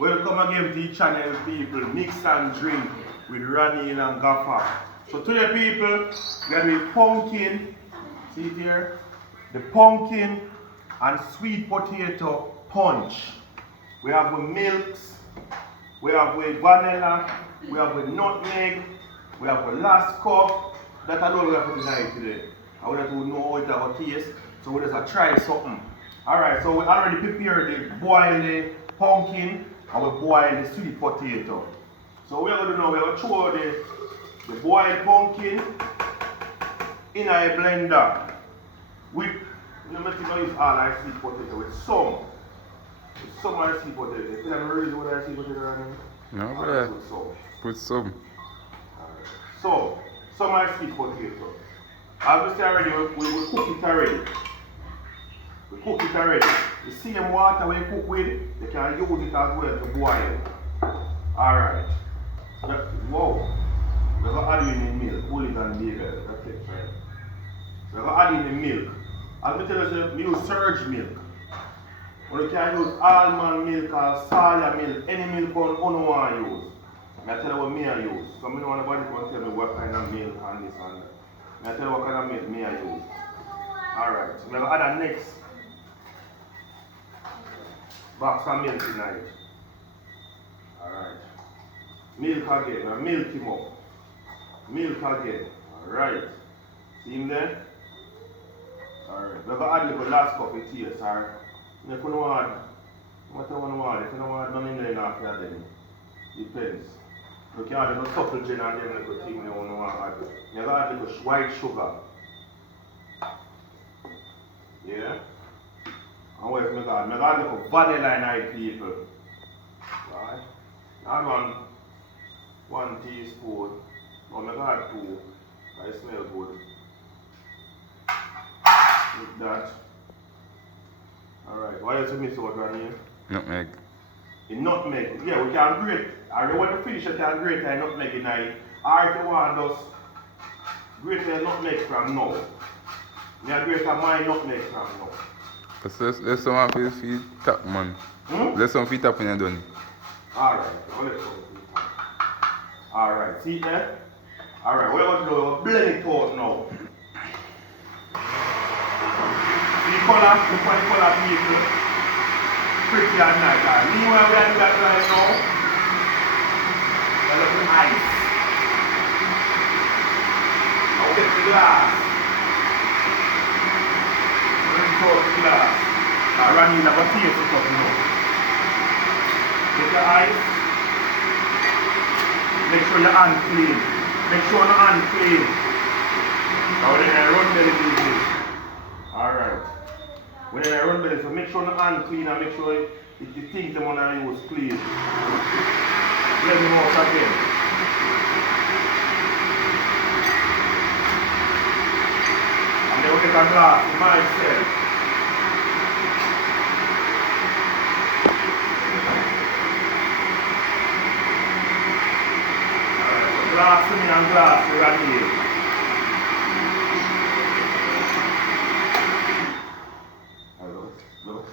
Welcome again to the channel, people. Mix and drink with Ronnie and Gaffa. So today, people, we are doing pumpkin. See it here? The pumpkin and sweet potato punch. We have with milks, we have with vanilla, we have with nutmeg, we have with last cup. That's all we have for tonight today. I want to know how it will taste, so we just try something. Alright, so we already prepared the boiled pumpkin and we boiled the sweet potato. So what we're going to do now, we're going to throw the boiled pumpkin in a blender with, you know, I'm going to use all our sweet potato with some of the sweet potato. You feel I'm really what I sweet potato right now? No, but put some. Alright. So, some of the sweet potato. Obviously already, we cook it already. We cook it already. The same water we cook with, you can use it as well to boil. Alright. Wow. We're going to add in the milk. Hold it and bagel. That's it, right? We're going to add in the milk. As I tell you, we use surge milk. Or you can use almond milk or soya milk, any milk you want to use. I tell you what me I use. So I don't want nobody to tell me what kind of milk and this and that. I tell you what kind of milk me I use. Alright, so we're going to add the next box of milk tonight. Alright. Milk again. Now milk him up. Milk again. Alright. See him there? Alright. We're going to add a little last cup of tea, sir. If you don't want, what you want, if you don't want none in there, then depends. You can add a little supple gin and then a little thing you don't want to add. You can add a little white sugar. Yeah? And what if I add? I add a little vanilla in it, people. Right? Add one teaspoon. No, I add 2. I smell good. With that. Alright, what else we miss out on here? Nutmeg. The nutmeg. Yeah, we can grate. Or you want to finish it, you can grate the nutmeg in it. Or if you want just grate the nutmeg from now. You grate my nutmeg from now. But there's some of his feet tap, man. There's some feet tap when you're done. Alright, let's go. Alright, see there? Alright, what we're going to do, we'll blend it out now. The color people pretty and nice. Meanwhile, we are doing that right now. A little ice. I'll get the glass. Bring forth the glass. I'll run in about taste it up now. Get the ice. Make sure your hand clean. Make sure your hand clean. Now then I run the little. Alright. When I run belly, so make sure the hand clean and make sure the things the one I use clean. Let me out again. And then we take a glass to myself. Alright, so glass to me and glass to Randy.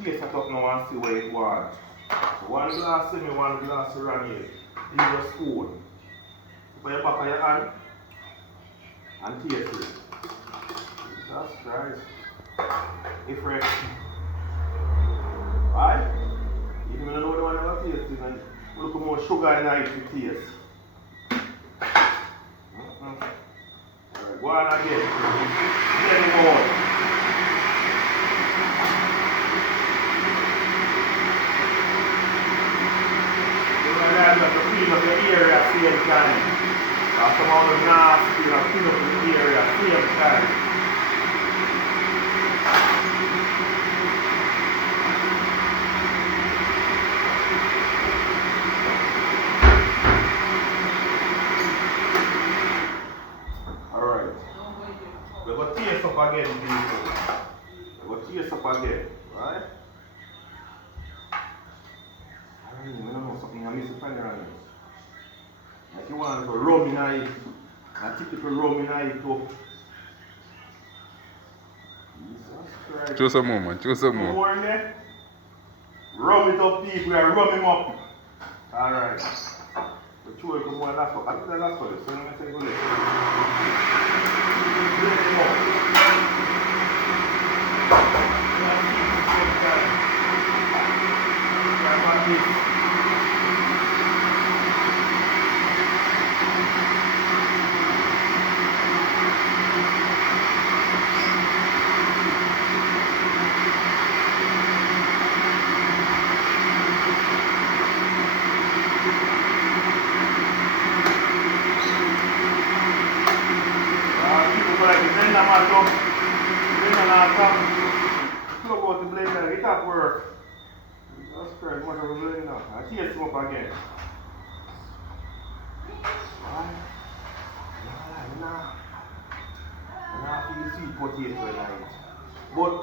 Taste it up now and see what it wants. So one glass to me, one glass to run here. Use a spoon. Put your back of your hand and taste it. Jesus Christ. It's fresh. Right? Even though you don't want to taste it, and look more sugar in it to taste. Alright, go on again. Get more. You have to clean up your area at the same time. Some of the nasty, you have to clean up the area at the same time. Alright. We're going to taste up again, people. We're going to taste up again, right? I don't know something I miss the finger on it. Like you want to rub in it, and typical rub in it too. Jesus Christ. Choose some more, man. Choose some more. More in there? Rub it up, people. Rub him up. Alright. The two come on last one. I think the last one. So I'm going to go plug out the blender, it at work. That's correct, what are we doing now? I taste him up again. Nah, feel the sweet potato tonight. But,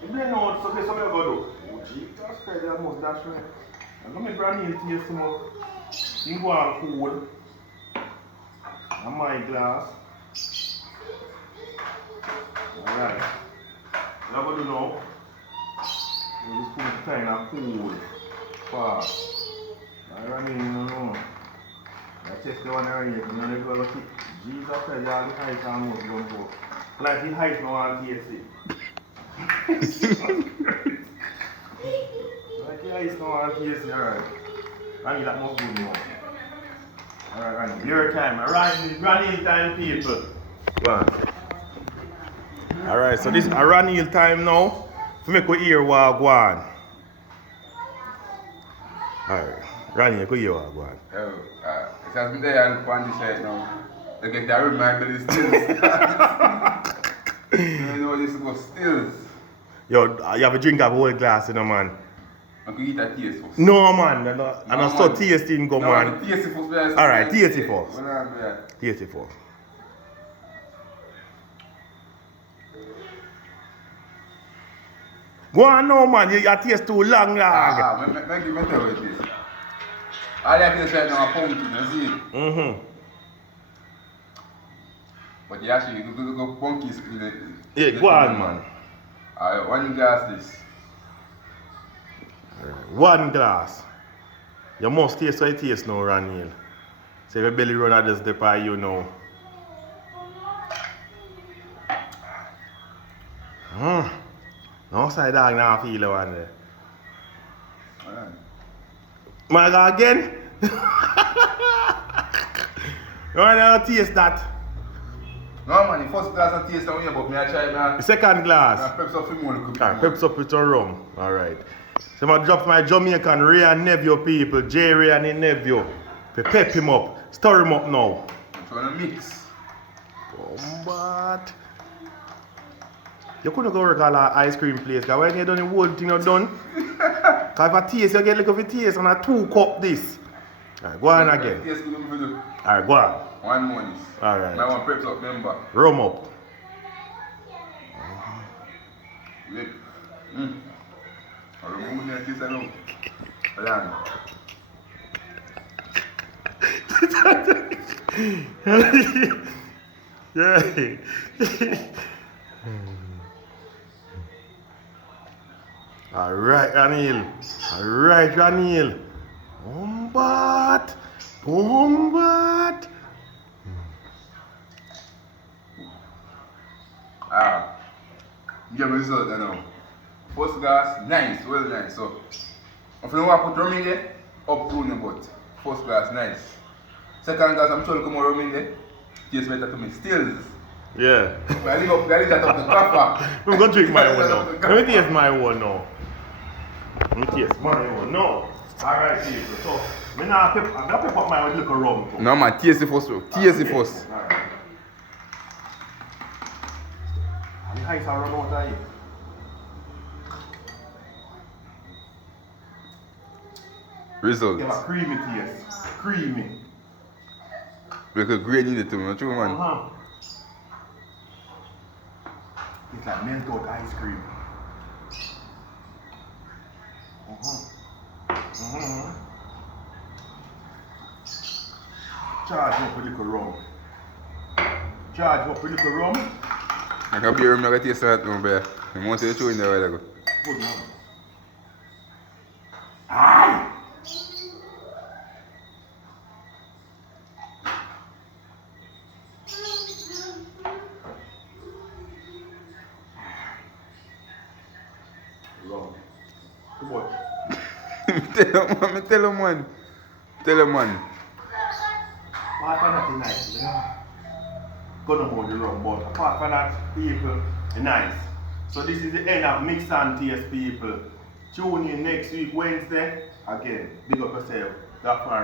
the blender out, so there's something I got to do. Oh, gee, that's correct, that's most that's right. I'm going to brand new taste him up. You go on cool. And my glass. Alright. What I'm going to do now, we'll just put it kind of cool. Fast. I run in, you know. I test the one around here, you know, they go look it. Jesus Christ, all the height almost gone for. Like the height now on TSC. Like the height now on TSC, alright. I need that must go now. Alright, Randy, your time. Running time, people. Go on. Alright, so this is a running time now. To make we hear what go on. Alright, Randy, you hear what go on. It has been there and on the side now. They get that reminder of the stills. You know this was stills. Yo, you have a drink of whole glass, you know, man. I could eat that taste first. No, man, and I saw tasting go, man. No, taste it first. Alright, taste it first. Taste it first. Go on now, man, you taste too long, dog. Make you tell you this. All I taste right now is pumpkin, you see it? Mm-hmm. But you actually go pumpkins in the... Yeah, go on, man. Alright, one glass this. One glass. You must taste what it tastes now, Raniel. So if your belly run at this depot, you know. No side dog now feel the one there. My God, again? You want to taste that? No man, the first glass of taste down here, but me I try man. The second glass? Peps up for more. Peps up with some rum. Alright. So I'm going to drop my Jamaican Ray and nephew people, J Ray and his nephew. To pep him up. Stir him up now. I'm trying to mix. But you couldn't go work at an ice cream place, because when you done the whole thing you done, because if a taste, you get a little taste and a 2 cup this. Alright, go on again. Alright, go on. One more this. Alright. Now one preps up, remember. Rum up. Wait. I'll remove that taste now. Alan. Yeah. Alright, Ranil. Alright, Ranil. Bombat. Bombat. Give me result now. First glass, nice, well nice. So, if you want to put rum in there, up to the but first glass, nice. Second glass, I'm sure you come rum in there. Tastes better to me. Stills. Yeah. I leave that up the copper. I'm going to drink my one now. Let me taste my one now. Let me taste my one. No. Alright, people. So, I'm going to pep up my little rum too. No man, taste it first. Taste it first. Alright. The ice are run out of here. Results. You have a creamy taste. Creamy. Like a great needed to me, true man. It's like melt out ice cream. Charge up with little rum. Charge up with little rum. I can be rum, I can taste that now, bear. You want to show in there a while ago. Good man. Aye! rum. Come on. Tell him man. Tell him man. Apart from that, it's nice. Yeah. Gonna hold the rum, but apart from that, people, it's nice. So this is the end of Mix and Taste, people. Tune in next week, Wednesday. Again, big up yourself. That's